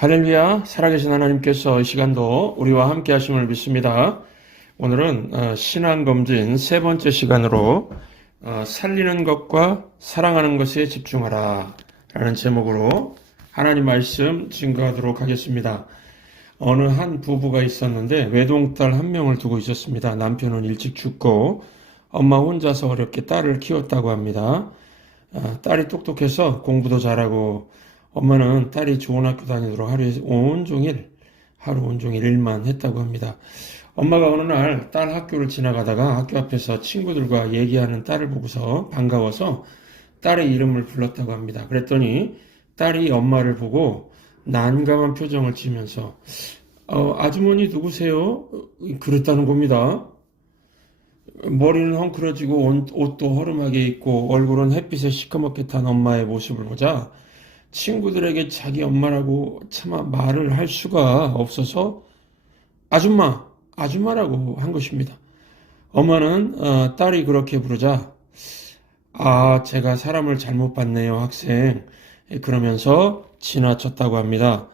할렐루야, 살아계신 하나님께서 이 시간도 우리와 함께 하심을 믿습니다. 오늘은 신앙검진 세 번째 시간으로 살리는 것과 사랑하는 것에 집중하라 라는 제목으로 하나님 말씀 증거하도록 하겠습니다. 어느 한 부부가 있었는데 외동딸 한 명을 두고 있었습니다. 남편은 일찍 죽고 엄마 혼자서 어렵게 딸을 키웠다고 합니다. 딸이 똑똑해서 공부도 잘하고 엄마는 딸이 좋은 학교 다니도록 하루 온종일 일만 했다고 합니다. 엄마가 어느 날 딸 학교를 지나가다가 학교 앞에서 친구들과 얘기하는 딸을 보고서 반가워서 딸의 이름을 불렀다고 합니다. 그랬더니 딸이 엄마를 보고 난감한 표정을 지으면서 아주머니 누구세요? 그랬다는 겁니다. 머리는 헝클어지고 옷도 허름하게 입고 얼굴은 햇빛에 시커멓게 탄 엄마의 모습을 보자 친구들에게 자기 엄마라고 차마 말을 할 수가 없어서 아줌마라고 한 것입니다. 엄마는 딸이 그렇게 부르자 제가 사람을 잘못 봤네요, 학생. 그러면서 지나쳤다고 합니다.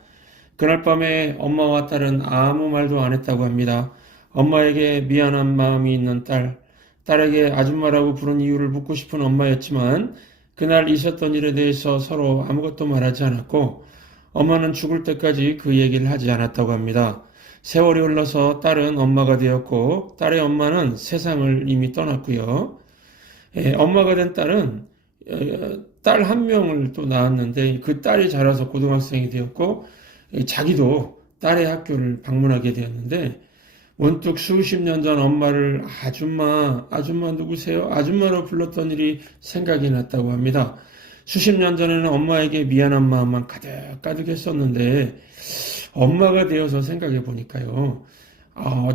그날 밤에 엄마와 딸은 아무 말도 안 했다고 합니다. 엄마에게 미안한 마음이 있는 딸에게 아줌마라고 부른 이유를 묻고 싶은 엄마였지만 그날 있었던 일에 대해서 서로 아무것도 말하지 않았고 엄마는 죽을 때까지 그 얘기를 하지 않았다고 합니다. 세월이 흘러서 딸은 엄마가 되었고 딸의 엄마는 세상을 이미 떠났고요. 엄마가 된 딸은 딸 한 명을 또 낳았는데 그 딸이 자라서 고등학생이 되었고 자기도 딸의 학교를 방문하게 되었는데 원뚝 수십 년 전 엄마를 아줌마 누구세요? 아줌마로 불렀던 일이 생각이 났다고 합니다. 수십 년 전에는 엄마에게 미안한 마음만 가득 했었는데 엄마가 되어서 생각해 보니까요.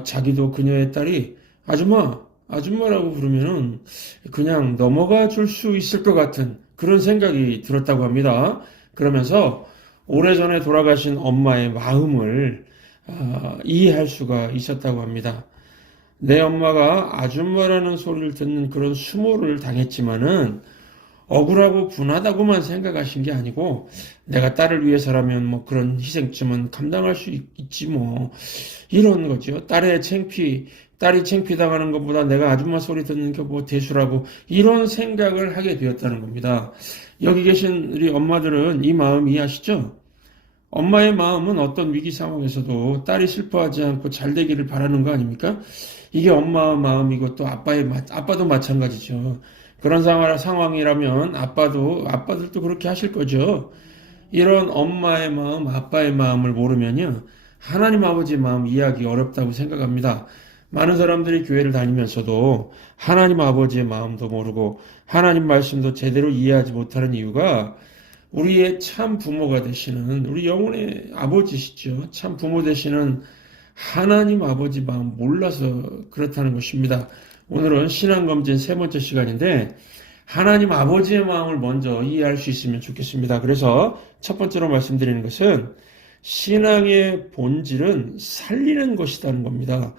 자기도 그녀의 딸이 아줌마라고 부르면은 그냥 넘어가 줄 수 있을 것 같은 그런 생각이 들었다고 합니다. 그러면서 오래전에 돌아가신 엄마의 마음을 이해할 수가 있었다고 합니다. 내 엄마가 아줌마라는 소리를 듣는 그런 수모를 당했지만은 억울하고 분하다고만 생각하신 게 아니고 내가 딸을 위해서라면 뭐 그런 희생쯤은 감당할 수 있지 뭐 이런 거죠. 딸이 창피당하는 것보다 내가 아줌마 소리 듣는 게 뭐 대수라고 이런 생각을 하게 되었다는 겁니다. 여기 계신 우리 엄마들은 이 마음 이해하시죠? 엄마의 마음은 어떤 위기 상황에서도 딸이 슬퍼하지 않고 잘 되기를 바라는 거 아닙니까? 이게 엄마의 마음이고 또 아빠도 마찬가지죠. 그런 상황이라면 아빠들도 그렇게 하실 거죠. 이런 엄마의 마음, 아빠의 마음을 모르면요. 하나님 아버지의 마음 이해하기 어렵다고 생각합니다. 많은 사람들이 교회를 다니면서도 하나님 아버지의 마음도 모르고 하나님 말씀도 제대로 이해하지 못하는 이유가 우리의 참 부모가 되시는 우리 영혼의 아버지시죠. 참 부모 되시는 하나님 아버지 마음 몰라서 그렇다는 것입니다. 오늘은 신앙검진 세 번째 시간인데 하나님 아버지의 마음을 먼저 이해할 수 있으면 좋겠습니다. 그래서 첫 번째로 말씀드리는 것은 신앙의 본질은 살리는 것이라는 겁니다.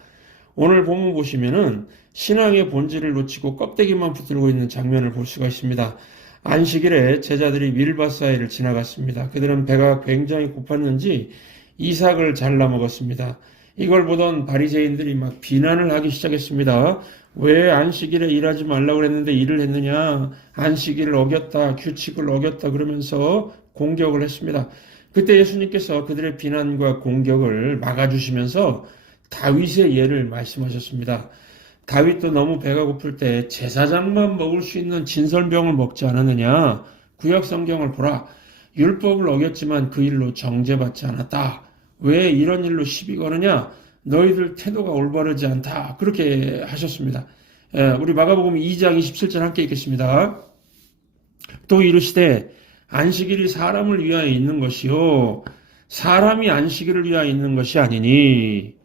오늘 본문 보시면은 신앙의 본질을 놓치고 껍데기만 붙들고 있는 장면을 볼 수가 있습니다. 안식일에 제자들이 밀밭 사이를 지나갔습니다. 그들은 배가 굉장히 고팠는지 이삭을 잘라 먹었습니다. 이걸 보던 바리새인들이 막 비난을 하기 시작했습니다. 왜 안식일에 일하지 말라고 그랬는데 일을 했느냐? 안식일을 어겼다, 규칙을 어겼다 그러면서 공격을 했습니다. 그때 예수님께서 그들의 비난과 공격을 막아주시면서 다윗의 예를 말씀하셨습니다. 다윗도 너무 배가 고플 때 제사장만 먹을 수 있는 진설병을 먹지 않았느냐? 구약 성경을 보라. 율법을 어겼지만 그 일로 정죄받지 않았다. 왜 이런 일로 시비 거느냐? 너희들 태도가 올바르지 않다. 그렇게 하셨습니다. 우리 마가복음 2장 27절 함께 읽겠습니다. 또 이르시되 안식일이 사람을 위하여 있는 것이요 사람이 안식일을 위하여 있는 것이 아니니.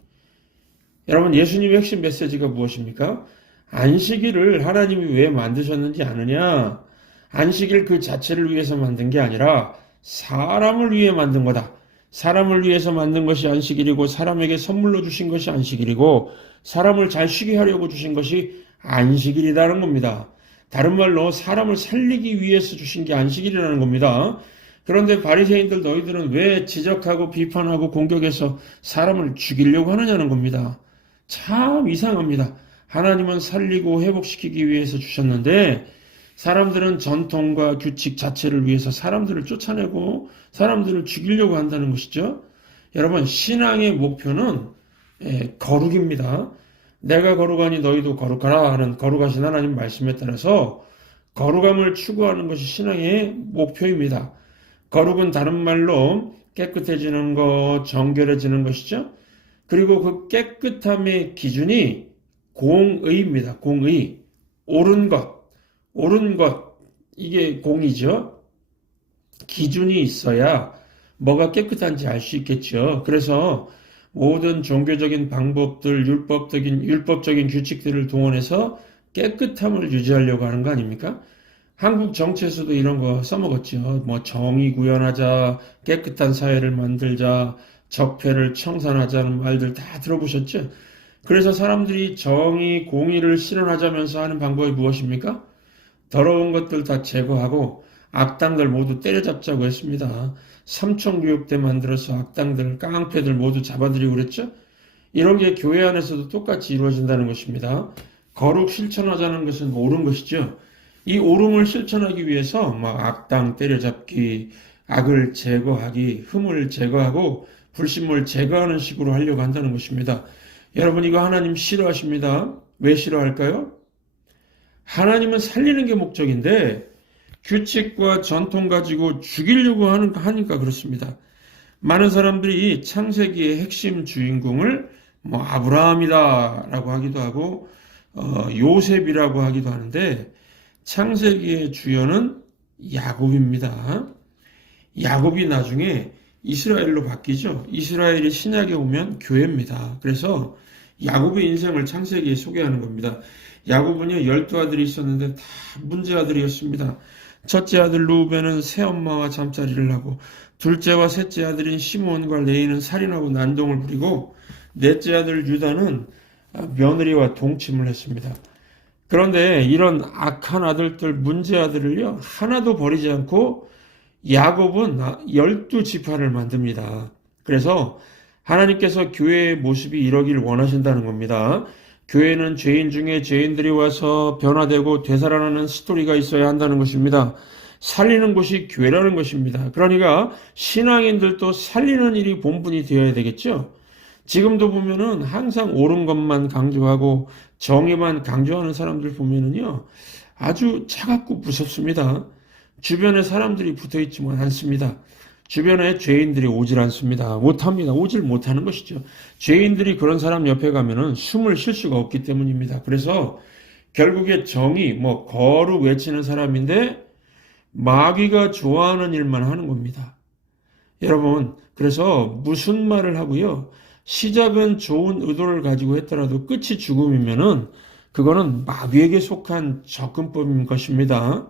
여러분, 예수님의 핵심 메시지가 무엇입니까? 안식일을 하나님이 왜 만드셨는지 아느냐? 안식일 그 자체를 위해서 만든 게 아니라 사람을 위해 만든 거다. 사람을 위해서 만든 것이 안식일이고 사람에게 선물로 주신 것이 안식일이고 사람을 잘 쉬게 하려고 주신 것이 안식일이라는 겁니다. 다른 말로 사람을 살리기 위해서 주신 게 안식일이라는 겁니다. 그런데 바리새인들 너희들은 왜 지적하고 비판하고 공격해서 사람을 죽이려고 하느냐는 겁니다. 참 이상합니다. 하나님은 살리고 회복시키기 위해서 주셨는데 사람들은 전통과 규칙 자체를 위해서 사람들을 쫓아내고 사람들을 죽이려고 한다는 것이죠. 여러분, 신앙의 목표는 거룩입니다. 내가 거룩하니 너희도 거룩하라 하는 거룩하신 하나님 말씀에 따라서 거룩함을 추구하는 것이 신앙의 목표입니다. 거룩은 다른 말로 깨끗해지는 것, 정결해지는 것이죠. 그리고 그 깨끗함의 기준이 공의입니다. 공의. 옳은 것. 옳은 것. 이게 공이죠. 기준이 있어야 뭐가 깨끗한지 알 수 있겠죠. 그래서 모든 종교적인 방법들, 율법적인 규칙들을 동원해서 깨끗함을 유지하려고 하는 거 아닙니까? 한국 정치에서도 이런 거 써먹었죠. 뭐 정의 구현하자, 깨끗한 사회를 만들자, 적폐를 청산하자는 말들 다 들어보셨죠? 그래서 사람들이 정의, 공의를 실현하자면서 하는 방법이 무엇입니까? 더러운 것들 다 제거하고 악당들 모두 때려잡자고 했습니다. 삼총교육대 만들어서 악당들, 깡패들 모두 잡아들이고 그랬죠? 이런 게 교회 안에서도 똑같이 이루어진다는 것입니다. 거룩 실천하자는 것은 옳은 것이죠. 이 옳음을 실천하기 위해서 막 악당 때려잡기, 악을 제거하기, 흠을 제거하고 불신물 제거하는 식으로 하려고 한다는 것입니다. 여러분, 이거 하나님 싫어하십니다. 왜 싫어할까요? 하나님은 살리는 게 목적인데 규칙과 전통 가지고 죽이려고 하니까 그렇습니다. 많은 사람들이 창세기의 핵심 주인공을 뭐 아브라함이다라고 하기도 하고 요셉이라고 하기도 하는데 창세기의 주연은 야곱입니다. 야곱이 나중에 이스라엘로 바뀌죠. 이스라엘이 신약에 오면 교회입니다. 그래서 야곱의 인생을 창세기에 소개하는 겁니다. 야곱은요 12아들이 있었는데 다 문제아들이었습니다. 첫째 아들 루벤은 새엄마와 잠자리를 하고 둘째와 셋째 아들인 시므온과 레이는 살인하고 난동을 부리고 넷째 아들 유다는 며느리와 동침을 했습니다. 그런데 이런 악한 아들들 문제아들을요 하나도 버리지 않고 야곱은 12지파를 만듭니다. 그래서 하나님께서 교회의 모습이 이러길 원하신다는 겁니다. 교회는 죄인 중에 죄인들이 와서 변화되고 되살아나는 스토리가 있어야 한다는 것입니다. 살리는 곳이 교회라는 것입니다. 그러니까 신앙인들도 살리는 일이 본분이 되어야 되겠죠. 지금도 보면은 항상 옳은 것만 강조하고 정의만 강조하는 사람들 보면은요 아주 차갑고 무섭습니다. 주변에 사람들이 붙어있지만 않습니다. 주변에 죄인들이 오질 않습니다. 못합니다. 오질 못하는 것이죠. 죄인들이 그런 사람 옆에 가면은 숨을 쉴 수가 없기 때문입니다. 그래서 결국에 정의, 거룩 외치는 사람인데 마귀가 좋아하는 일만 하는 겁니다. 여러분, 그래서 무슨 말을 하고요. 시작은 좋은 의도를 가지고 했더라도 끝이 죽음이면은 그거는 마귀에게 속한 접근법인 것입니다.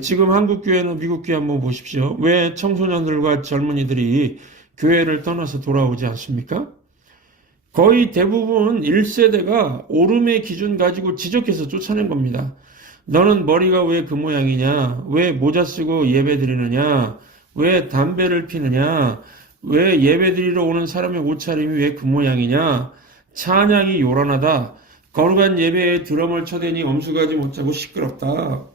지금 한국 교회나 미국 교회 한번 보십시오. 왜 청소년들과 젊은이들이 교회를 떠나서 돌아오지 않습니까? 거의 대부분 1세대가 옳음의 기준 가지고 지적해서 쫓아낸 겁니다. 너는 머리가 왜 그 모양이냐? 왜 모자 쓰고 예배 드리느냐? 왜 담배를 피느냐? 왜 예배 드리러 오는 사람의 옷차림이 왜 그 모양이냐? 찬양이 요란하다. 거룩한 예배에 드럼을 쳐대니 엄숙하지 못하고 시끄럽다.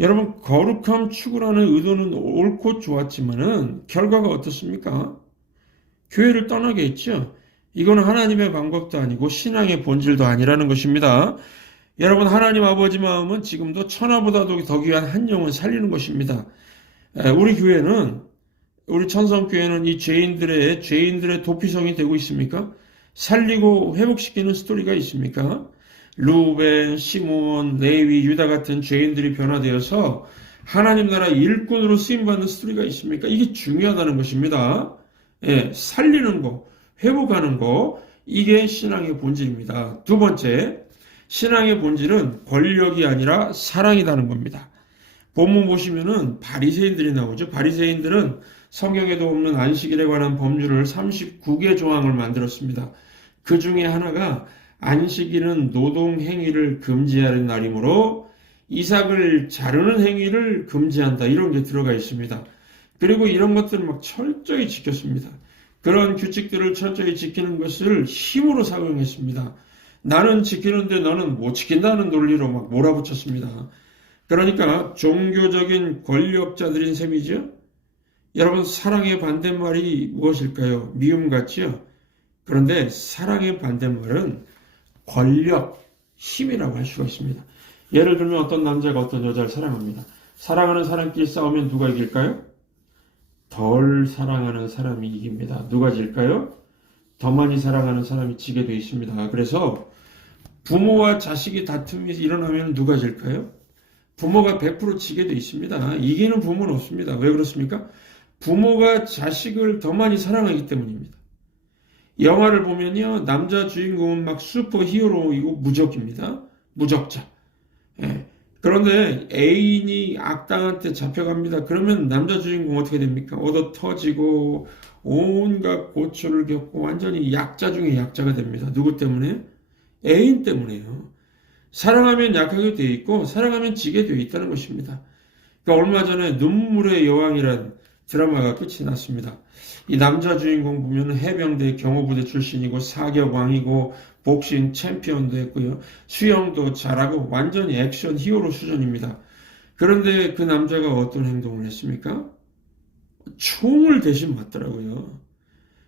여러분, 거룩함 추구라는 의도는 옳고 좋았지만은 결과가 어떻습니까? 교회를 떠나게 했죠. 이거는 하나님의 방법도 아니고 신앙의 본질도 아니라는 것입니다. 여러분, 하나님 아버지 마음은 지금도 천하보다도 더 귀한 한 영혼 살리는 것입니다. 우리 교회는, 우리 천성교회는 이 죄인들의 도피성이 되고 있습니까? 살리고 회복시키는 스토리가 있습니까? 루벤, 시몬, 레위, 유다 같은 죄인들이 변화되어서 하나님 나라 일꾼으로 쓰임받는 스토리가 있습니까? 이게 중요하다는 것입니다. 살리는 거, 회복하는 거, 이게 신앙의 본질입니다. 두 번째, 신앙의 본질은 권력이 아니라 사랑이라는 겁니다. 본문 보시면은 바리새인들이 나오죠. 바리새인들은 성경에도 없는 안식일에 관한 법률을 39개 조항을 만들었습니다. 그 중에 하나가 안식일은 노동 행위를 금지하는 날이므로 이삭을 자르는 행위를 금지한다. 이런 게 들어가 있습니다. 그리고 이런 것들을 막 철저히 지켰습니다. 그런 규칙들을 철저히 지키는 것을 힘으로 사용했습니다. 나는 지키는데 너는 못 지킨다는 논리로 막 몰아붙였습니다. 그러니까 종교적인 권력자들인 셈이죠. 여러분, 사랑의 반대말이 무엇일까요? 미움 같지요? 그런데 사랑의 반대말은 권력, 힘이라고 할 수가 있습니다. 예를 들면 어떤 남자가 어떤 여자를 사랑합니다. 사랑하는 사람끼리 싸우면 누가 이길까요? 덜 사랑하는 사람이 이깁니다. 누가 질까요? 더 많이 사랑하는 사람이 지게 되어 있습니다. 그래서 부모와 자식이 다툼이 일어나면 누가 질까요? 부모가 100% 지게 되어 있습니다. 이기는 부모는 없습니다. 왜 그렇습니까? 부모가 자식을 더 많이 사랑하기 때문입니다. 영화를 보면요, 남자 주인공은 막 슈퍼 히어로이고 무적입니다. 무적자. 예. 그런데 애인이 악당한테 잡혀갑니다. 그러면 남자 주인공 어떻게 됩니까? 얻어 터지고 온갖 고초를 겪고 완전히 약자 중에 약자가 됩니다. 누구 때문에? 애인 때문에요. 사랑하면 약하게 되어 있고 사랑하면 지게 되어 있다는 것입니다. 그러니까 얼마 전에 눈물의 여왕이란 드라마가 끝이 났습니다. 이 남자 주인공 보면 해병대 경호부대 출신이고 사격왕이고 복싱 챔피언도 했고요. 수영도 잘하고 완전히 액션 히어로 수준입니다. 그런데 그 남자가 어떤 행동을 했습니까? 총을 대신 맞더라고요.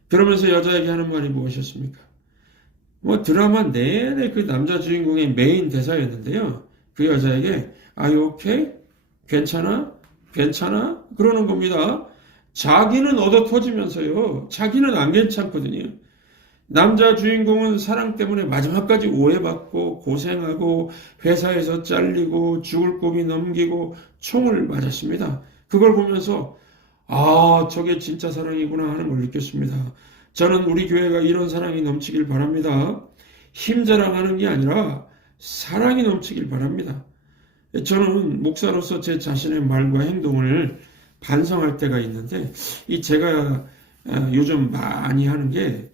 그러면서 여자에게 하는 말이 무엇이었습니까? 뭐 드라마 내내 그 남자 주인공의 메인 대사였는데요. 그 여자에게 Are you okay? 괜찮아? 괜찮아? 그러는 겁니다. 자기는 얻어 터지면서요. 자기는 안 괜찮거든요. 남자 주인공은 사랑 때문에 마지막까지 오해받고 고생하고 회사에서 잘리고 죽을 고비 넘기고 총을 맞았습니다. 그걸 보면서 아, 저게 진짜 사랑이구나 하는 걸 느꼈습니다. 저는 우리 교회가 이런 사랑이 넘치길 바랍니다. 힘 자랑하는 게 아니라 사랑이 넘치길 바랍니다. 저는 목사로서 제 자신의 말과 행동을 반성할 때가 있는데, 이 제가 요즘 많이 하는 게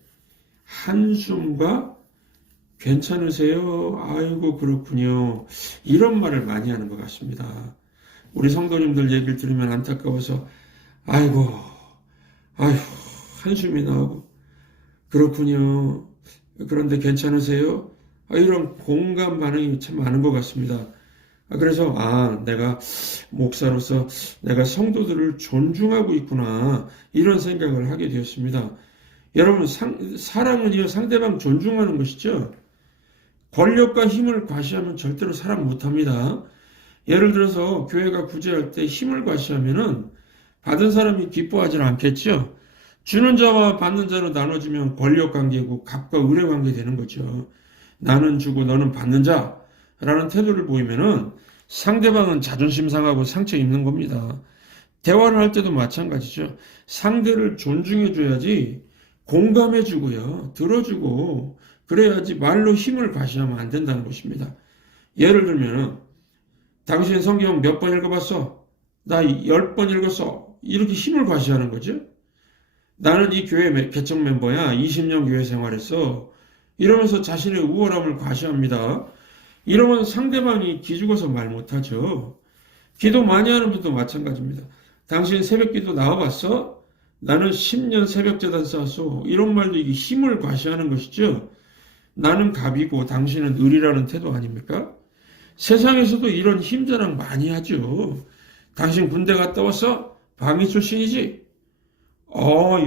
한숨과 괜찮으세요? 아이고 그렇군요. 이런 말을 많이 하는 것 같습니다. 우리 성도님들 얘기를 들으면 안타까워서 아이고 아휴 한숨이 나오고 그렇군요. 그런데 괜찮으세요? 이런 공감 반응이 참 많은 것 같습니다. 그래서 내가 목사로서 내가 성도들을 존중하고 있구나 이런 생각을 하게 되었습니다. 여러분 사랑은요 상대방 존중하는 것이죠. 권력과 힘을 과시하면 절대로 사랑 못합니다. 예를 들어서 교회가 구제할 때 힘을 과시하면은 받은 사람이 기뻐하지는 않겠죠. 주는 자와 받는 자로 나눠지면 권력 관계고 갑과 을의 관계 되는 거죠. 나는 주고 너는 받는 자라는 태도를 보이면은 상대방은 자존심 상하고 상처 입는 겁니다. 대화를 할 때도 마찬가지죠. 상대를 존중해 줘야지 공감해 주고요. 들어주고 그래야지 말로 힘을 과시하면 안 된다는 것입니다. 예를 들면 당신 성경 몇 번 읽어봤어? 나 10번 읽었어. 이렇게 힘을 과시하는 거죠. 나는 이 교회 개척 멤버야. 20년 교회 생활했어. 이러면서 자신의 우월함을 과시합니다. 이러면 상대방이 기죽어서 말 못하죠. 기도 많이 하는 분도 마찬가지입니다. 당신 새벽기도 나와봤어? 나는 10년 새벽재단 쌓았어. 이런 말도 이게 힘을 과시하는 것이죠. 나는 갑이고 당신은 을이라는 태도 아닙니까? 세상에서도 이런 힘자랑 많이 하죠. 당신 군대 갔다 왔어? 방위 출신이지?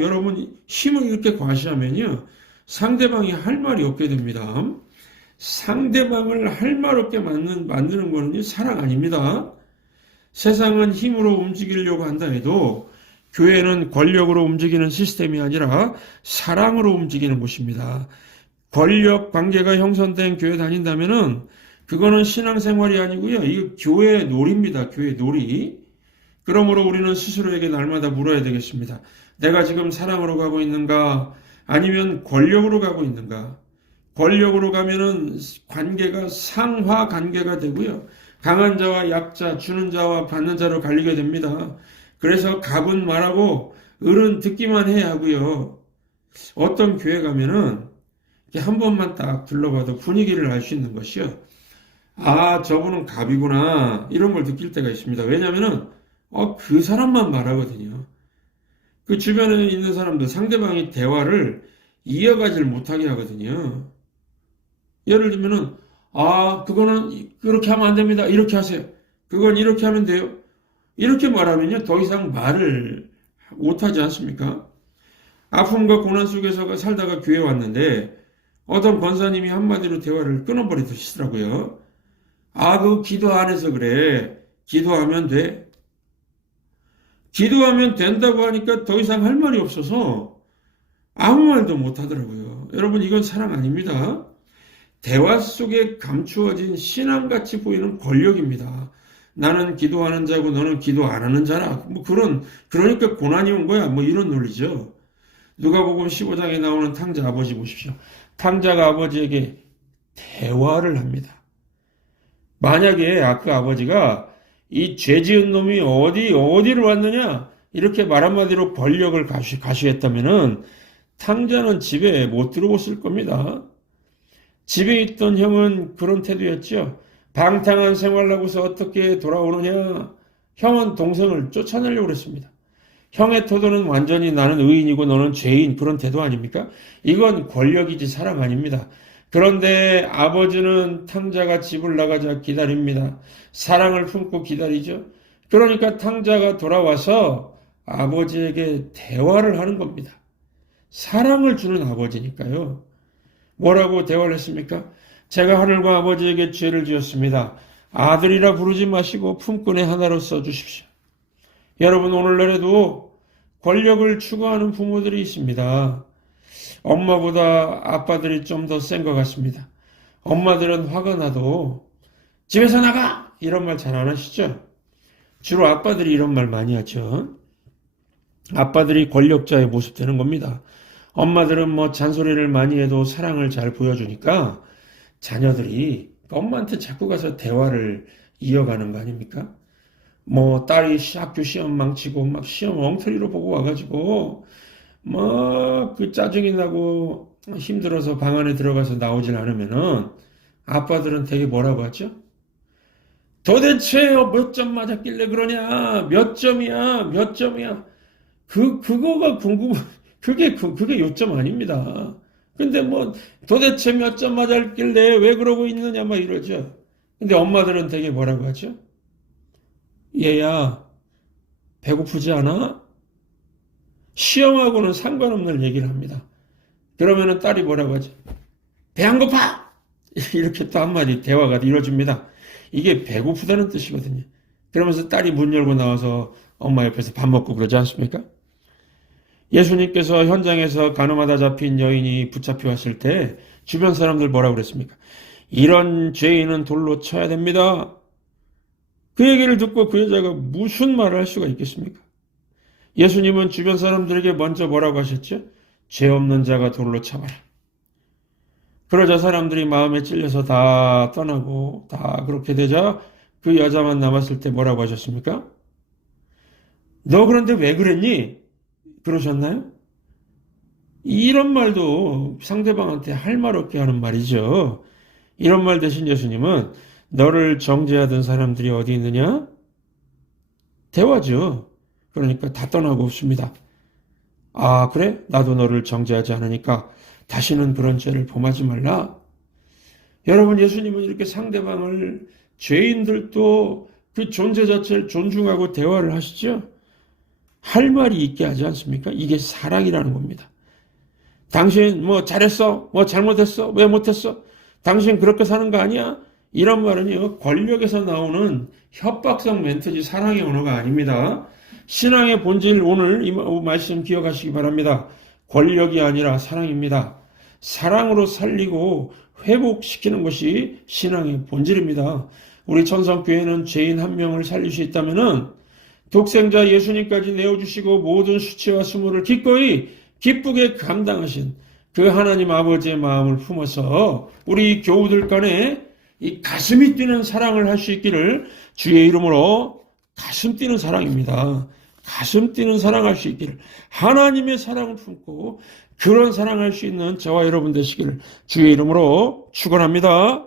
여러분 힘을 이렇게 과시하면요. 상대방이 할 말이 없게 됩니다. 상대방을 할 말 없게 만드는 거는 사랑 아닙니다. 세상은 힘으로 움직이려고 한다 해도 교회는 권력으로 움직이는 시스템이 아니라 사랑으로 움직이는 곳입니다. 권력 관계가 형성된 교회 다닌다면은 그거는 신앙생활이 아니고요. 이거 교회 놀이입니다. 교회 놀이. 그러므로 우리는 스스로에게 날마다 물어야 되겠습니다. 내가 지금 사랑으로 가고 있는가? 아니면 권력으로 가고 있는가? 권력으로 가면은 관계가 상하 관계가 되고요. 강한 자와 약자, 주는 자와 받는 자로 갈리게 됩니다. 그래서 갑은 말하고 을은 듣기만 해야 하고요. 어떤 교회 가면은 한 번만 딱 둘러봐도 분위기를 알 수 있는 것이요. 저분은 갑이구나. 이런 걸 느낄 때가 있습니다. 왜냐면은 그 사람만 말하거든요. 그 주변에 있는 사람들, 상대방이 대화를 이어가지를 못하게 하거든요. 예를 들면은, 그거는 그렇게 하면 안 됩니다. 이렇게 하세요. 그건 이렇게 하면 돼요. 이렇게 말하면요, 더 이상 말을 못하지 않습니까? 아픔과 고난 속에서 살다가 교회 왔는데, 어떤 권사님이 한마디로 대화를 끊어버리시더라고요. 그거 기도 안 해서 그래. 기도하면 돼. 기도하면 된다고 하니까 더 이상 할 말이 없어서 아무 말도 못 하더라고요. 여러분, 이건 사랑 아닙니다. 대화 속에 감추어진 신앙같이 보이는 권력입니다. 나는 기도하는 자고 너는 기도 안 하는 자라. 그러니까 고난이 온 거야. 이런 논리죠. 누가복음 15장에 나오는 탕자 아버지 보십시오. 탕자가 아버지에게 대화를 합니다. 만약에 그 아버지가 이 죄 지은 놈이 어디를 왔느냐? 이렇게 말 한마디로 권력을 가시했다면은 탕자는 집에 못 들어왔을 겁니다. 집에 있던 형은 그런 태도였죠. 방탕한 생활하고서 어떻게 돌아오느냐? 형은 동생을 쫓아내려고 그랬습니다. 형의 태도는 완전히 나는 의인이고 너는 죄인, 그런 태도 아닙니까? 이건 권력이지 사랑 아닙니다. 그런데 아버지는 탕자가 집을 나가자 기다립니다. 사랑을 품고 기다리죠. 그러니까 탕자가 돌아와서 아버지에게 대화를 하는 겁니다. 사랑을 주는 아버지니까요. 뭐라고 대화를 했습니까? 제가 하늘과 아버지에게 죄를 지었습니다. 아들이라 부르지 마시고 품꾼의 하나로 써주십시오. 여러분, 오늘날에도 권력을 추구하는 부모들이 있습니다. 엄마보다 아빠들이 좀 더 센 것 같습니다. 엄마들은 화가 나도 집에서 나가! 이런 말 잘 안 하시죠? 주로 아빠들이 이런 말 많이 하죠. 아빠들이 권력자의 모습 되는 겁니다. 엄마들은 잔소리를 많이 해도 사랑을 잘 보여주니까 자녀들이 엄마한테 자꾸 가서 대화를 이어가는 거 아닙니까? 딸이 학교 시험 망치고 막 시험 엉터리로 보고 와가지고 그 짜증이 나고 힘들어서 방 안에 들어가서 나오질 않으면은 아빠들은 되게 뭐라고 하죠? 도대체 몇 점 맞았길래 그러냐? 몇 점이야? 몇 점이야? 그거가 그게 요점 아닙니다. 근데 도대체 몇 점 맞았길래 왜 그러고 있느냐 이러죠. 근데 엄마들은 되게 뭐라고 하죠? 얘야, 배고프지 않아? 시험하고는 상관없는 얘기를 합니다. 그러면은 딸이 뭐라고 하죠? 배 안 고파! 이렇게 또 한마디 대화가 이루어집니다. 이게 배고프다는 뜻이거든요. 그러면서 딸이 문 열고 나와서 엄마 옆에서 밥 먹고 그러지 않습니까? 예수님께서 현장에서 가늠하다 잡힌 여인이 붙잡혀 왔을 때 주변 사람들 뭐라고 그랬습니까? 이런 죄인은 돌로 쳐야 됩니다. 그 얘기를 듣고 그 여자가 무슨 말을 할 수가 있겠습니까? 예수님은 주변 사람들에게 먼저 뭐라고 하셨죠? 죄 없는 자가 돌로 쳐봐라. 그러자 사람들이 마음에 찔려서 다 떠나고 다 그렇게 되자 그 여자만 남았을 때 뭐라고 하셨습니까? 너 그런데 왜 그랬니? 그러셨나요? 이런 말도 상대방한테 할 말 없게 하는 말이죠. 이런 말 대신 예수님은 너를 정죄하던 사람들이 어디 있느냐? 대화죠. 그러니까 다 떠나고 없습니다. 그래? 나도 너를 정죄하지 않으니까 다시는 그런 죄를 범하지 말라. 여러분, 예수님은 이렇게 상대방을, 죄인들도 그 존재 자체를 존중하고 대화를 하시죠. 할 말이 있게 하지 않습니까? 이게 사랑이라는 겁니다. 당신 잘했어? 잘못했어? 왜 못했어? 당신 그렇게 사는 거 아니야? 이런 말은요, 권력에서 나오는 협박성 멘트지 사랑의 언어가 아닙니다. 신앙의 본질, 오늘 이 말씀 기억하시기 바랍니다. 권력이 아니라 사랑입니다. 사랑으로 살리고 회복시키는 것이 신앙의 본질입니다. 우리 천성교회는 죄인 한 명을 살릴 수 있다면은 독생자 예수님까지 내어주시고 모든 수치와 수모를 기꺼이 기쁘게 감당하신 그 하나님 아버지의 마음을 품어서 우리 교우들 간에 이 가슴이 뛰는 사랑을 할 수 있기를 주의 이름으로, 가슴 뛰는 사랑입니다. 가슴 뛰는 사랑할 수 있기를, 하나님의 사랑을 품고 그런 사랑할 수 있는 저와 여러분 되시기를 주의 이름으로 축원합니다.